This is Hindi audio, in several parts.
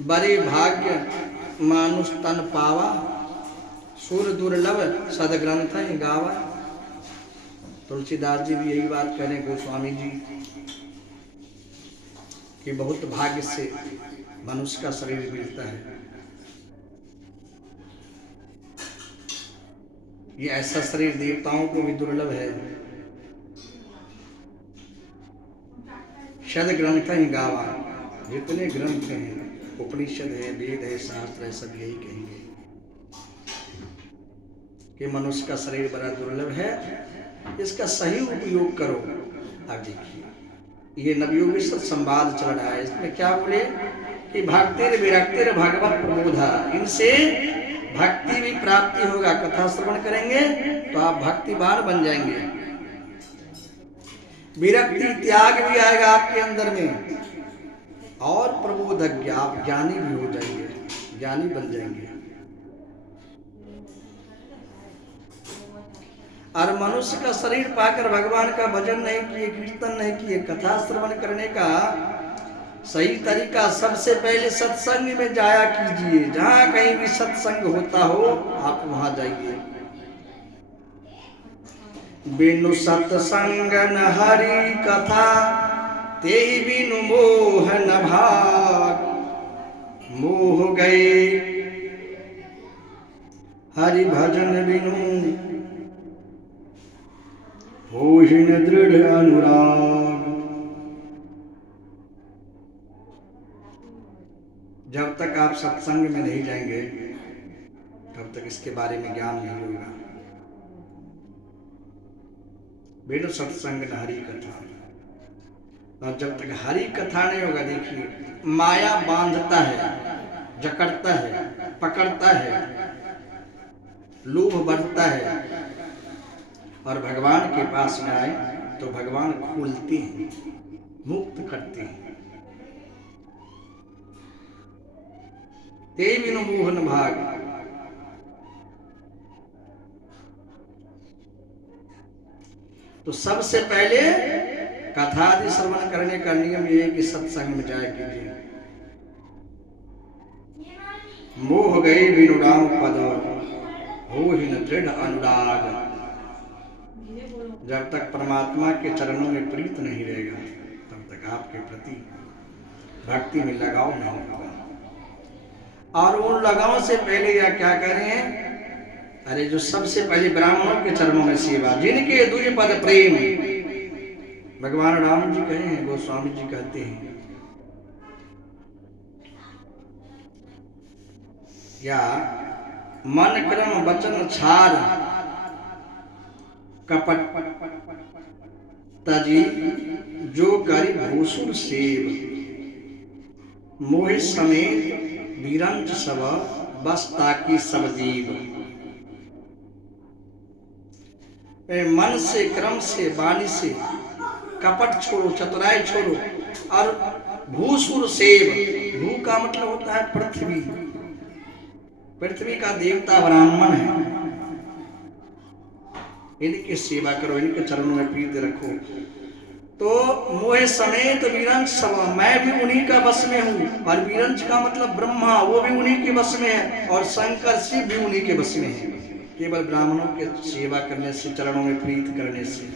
बड़े भाग्य मानुष तन पावा, सुर दुर्लभ सदग्रंथ गावा। तुलसीदास जी भी यही बात कह रहे हैं, गोस्वामी जी, कि बहुत भाग्य से मनुष्य का शरीर मिलता है। ये ऐसा शरीर देवताओं को भी दुर्लभ है। शद ग्रंथ ही गावा, जितने ग्रंथ हैं, उपनिषद है, वेद है, शास्त्र है, सब यही कहेंगे कि मनुष्य का शरीर बड़ा दुर्लभ है, इसका सही उपयोग करो। अब देखिए, ये नबियों के साथ संवाद चल रहा है। इसमें क्या बोले कि भक्तिर विरक्तिर भगवत प्रबोधा, इनसे भक्ति भी प्राप्ति होगा। कथा श्रवण करेंगे तो आप भक्तिवान बन जाएंगे, विरक्ति त्याग भी आएगा आपके अंदर में, और प्रबोधज्ञ, आप ज्ञानी भी हो जाएंगे, ज्ञानी बन जाएंगे। और मनुष्य का शरीर पाकर भगवान का भजन नहीं किए, कीर्तन नहीं किए, कथा श्रवण करने का सही तरीका, सबसे पहले सत्संग में जाया कीजिए। जहां कहीं भी सत्संग होता हो आप वहां जाइए। बिनु सत्संग न हरि कथा, तेहि बिनु मोह न भाग। मोह गए हरि भजन बिनु, होहि न दृढ़ अनुराग। जब तक आप सत्संग में नहीं जाएंगे तब तक इसके बारे में ज्ञान नहीं होगा। बिनु सत्संग न हरि कथा, और जब तक हरि कथा नहीं होगा, देखिए माया बांधता है, जकड़ता है, पकड़ता है, लोभ बढ़ता है, और भगवान के पास में आए तो भगवान खोलते हैं, मुक्त करते हैं। ते बिनु मोह न भाग। तो सबसे पहले कथा आदि श्रवण करने का नियम ये है कि सत्संग में जाए कीजिए। मोह गए बिनु राम पद, होहि न दृढ़ अनुराग। जब तक परमात्मा के चरणों में प्रीत नहीं रहेगा तब तक आपके प्रति भक्ति में लगाव नहीं होगा। और उन लगाव से पहले या क्या कह रहे हैं, अरे जो सबसे पहले ब्राह्मणों के चरणों में सेवा, जिनके द्विपद प्रेम, भगवान राम जी कहे हैं, गोस्वामी जी कहते हैं, या मन क्रम वचन छार, कपट तजी जो करी भूसुर सेव। मोहि समेत विरंच सब, बस ताकि सब जीव। मन से, क्रम से, वाणी से कपट छोड़ो, चतुराई छोड़ो, और भूसुर सेव। भू का मतलब होता है पृथ्वी, पृथ्वी का देवता ब्राह्मण है, इनकी सेवा करो, इनके चरणों में प्रीति रखो। तो मोह समेत विरंच सब, मैं भी उन्हीं का बस में हूँ, और विरंच का मतलब ब्रह्मा, वो भी उन्हीं के बस में है, और शंकर शिव भी उन्हीं के बस में है। केवल ब्राह्मणों के सेवा करने से, चरणों में प्रीत करने से।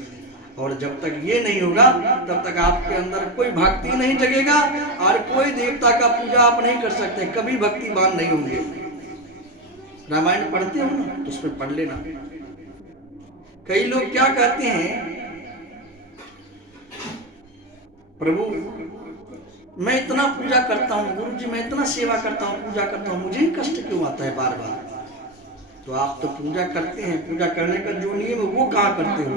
और जब तक ये नहीं होगा तब तक आपके अंदर कोई भक्ति नहीं जगेगा, और कोई देवता का पूजा आप नहीं कर सकते, कभी भक्तिवान नहीं होंगे। रामायण पढ़ते हो ना, तो उसमें पढ़ लेना। कई लोग क्या कहते हैं, प्रभु मैं इतना पूजा करता हूँ, गुरु जी मैं इतना सेवा करता हूँ, पूजा करता हूँ, मुझे ही कष्ट क्यों आता है बार बार। तो आप तो पूजा करते हैं, पूजा करने का जो नियम है वो कहाँ करते हो।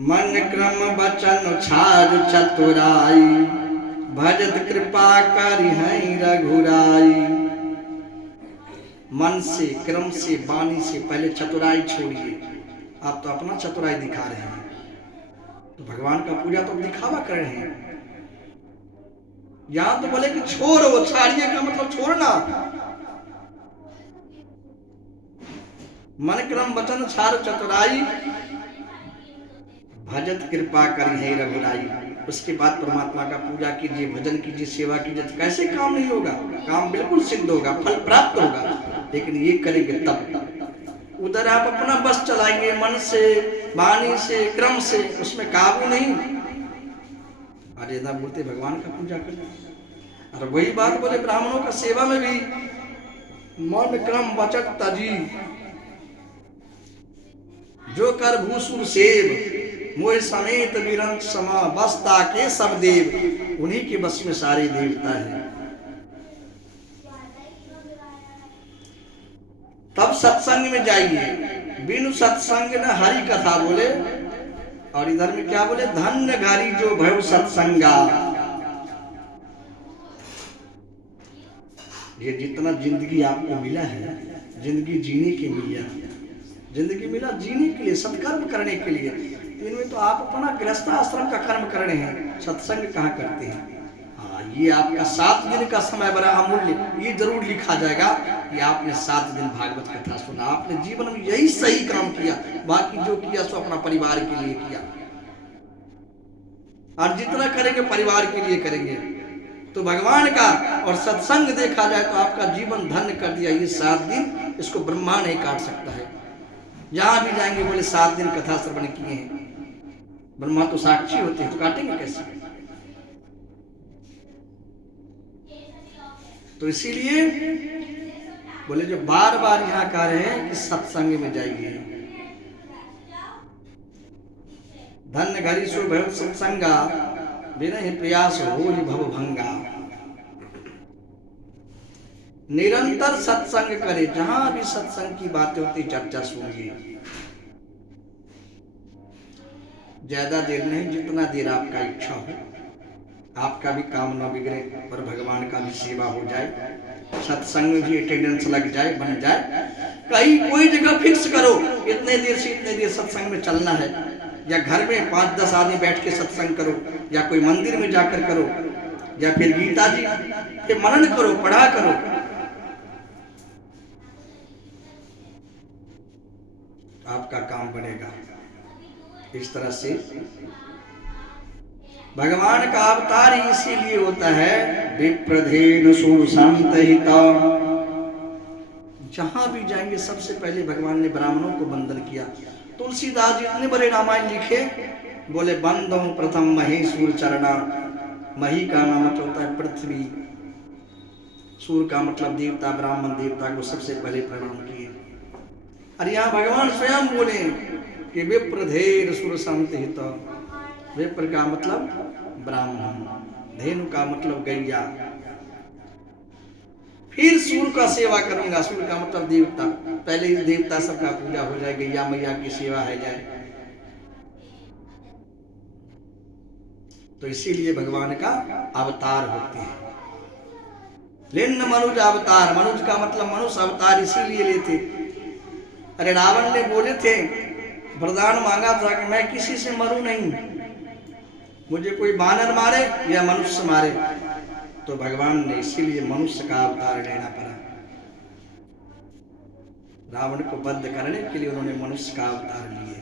मन क्रम वचन छाज चतुराई, भजत कृपा करि हैं रघुराई। मन से, क्रम से, वाणी से पहले चतुराई छोड़िए। आप तो अपना चतुराई दिखा रहे हैं, तो भगवान का पूजा तो दिखावा कर रहे हैं। यहां तो बोले कि छोड़ो, छाड़िए का मतलब छोड़ना। मन क्रम वचन छाड़ चतुराई, भजत कृपा करि हैं रघुराई। उसके बाद परमात्मा का पूजा कीजिए, भजन कीजिए, सेवा कीजिए, तो कैसे काम नहीं होगा? काम बिल्कुल सिद्ध होगा, फल प्राप्त होगा। लेकिन ये करेंगे तब। उधर आप अपना बस चलाएंगे मन से, वाणी से, क्रम से, उसमें काबू नहीं। अरे ना बोलते भगवान का पूजा करना। और वही बात बोले ब्राह्मणों का सेवा में भी मन क्रम वचन तजी, जो कर भूसुर सेव, मोह समेत विरंच समा, बसता के सब देव, उन्हीं के बस में सारे देवता है। तब सत्संग में जाइए, बिनु सत्संग न हरि कथा बोले। और इधर में क्या बोले? धन्य घरी जो भय सत्संगा। ये जितना जिंदगी आपको मिला है, जिंदगी जीने के लिए, जिंदगी मिला जीने के लिए, सत्कर्म करने के लिए। इनमें तो आप अपना गृहस्थ आश्रम का कर्म कर रहे हैं, सत्संग कहाँ करते हैं? हाँ, ये आपका 7 दिन का समय बड़ा अमूल्य, ये जरूर लिखा जाएगा कि आपने 7 दिन भागवत कथा सुना, आपने जीवन में यही सही काम किया, बाकी जो किया सो अपना परिवार के लिए किया। और जितना करेंगे परिवार के लिए करेंगे, तो भगवान का और सत्संग देखा जाए तो आपका जीवन धन्य कर दिया। ये 7 दिन इसको ब्रह्मा नहीं काट सकता है। जहां भी जाएंगे बोले 7 दिन कथा श्रवण किए हैं, ब्रह्मा तो साक्षी होते हैं, तो काटेंगे कैसे? तो इसीलिए बोले जो बार बार यहाँ कह रहे हैं कि सत्संग में जाइए। धन्य घरी सो भय सत्संगा, बिना ही प्रयास हो ही भव भंगा। निरंतर सत्संग करे, जहां भी सत्संग की बातें होती चर्चा सुनिए। ज्यादा देर नहीं, जितना देर आपका इच्छा हो, आपका भी काम न बिगड़े और भगवान का भी सेवा हो जाए, सत्संग में भी अटेंडेंस लग जाए, बन जाए। कहीं कोई जगह फिक्स करो, इतने देर से इतने देर सत्संग में चलना है, या घर में 5-10 आदमी बैठ के सत्संग करो, या कोई मंदिर में जाकर करो, या फिर गीता जी के मनन करो, पढ़ा करो। आपका काम बनेगा। इस तरह से भगवान का अवतार ही इसीलिए होता है, विप्रधेन सुर शांत हिता। जहां भी जाएंगे सबसे पहले भगवान ने ब्राह्मणों को वंदन किया। तुलसीदास जी इतने बड़े रामायण लिखे, बोले बंदो प्रथम मही सूर चरणा। मही का नाम मतलब होता है पृथ्वी, सूर का मतलब देवता, ब्राह्मण देवता को सबसे पहले प्रणाम किए। और यहाँ भगवान स्वयं बोले कि विप्रधेन सुर शांत हिता। विप्र का मतलब ब्राह्मण, धेनु का मतलब गैया। फिर सूर का सेवा करूंगा, सूर का मतलब देवता। पहले ही देवता सबका पूजा हो जाए, गैया मैया की सेवा है जाए। तो इसीलिए भगवान का अवतार होते हैं। लिन्न मनुज अवतार, मनुज का मतलब मनुष्य अवतार इसीलिए लेते। अरे रावण ने बोले थे, वरदान मांगा था कि मैं किसी से मरूं नहीं, मुझे कोई बानर मारे या मनुष्य मारे। तो भगवान ने इसीलिए मनुष्य का अवतार लेना पड़ा। रावण को वध करने के लिए उन्होंने मनुष्य का अवतार लिए।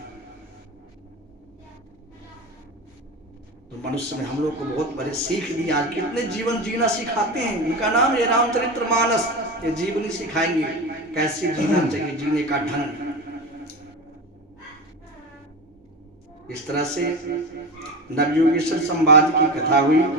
तो मनुष्य ने हम लोग को बहुत बड़े सीख दी। आज कितने जीवन जीना सिखाते हैं, उनका नाम है रामचरितमानस। ये जीवनी सिखाएंगे कैसे जीना चाहिए, जीने का ढंग। इस तरह से नवयुगेश्वर संवाद की कथा हुई।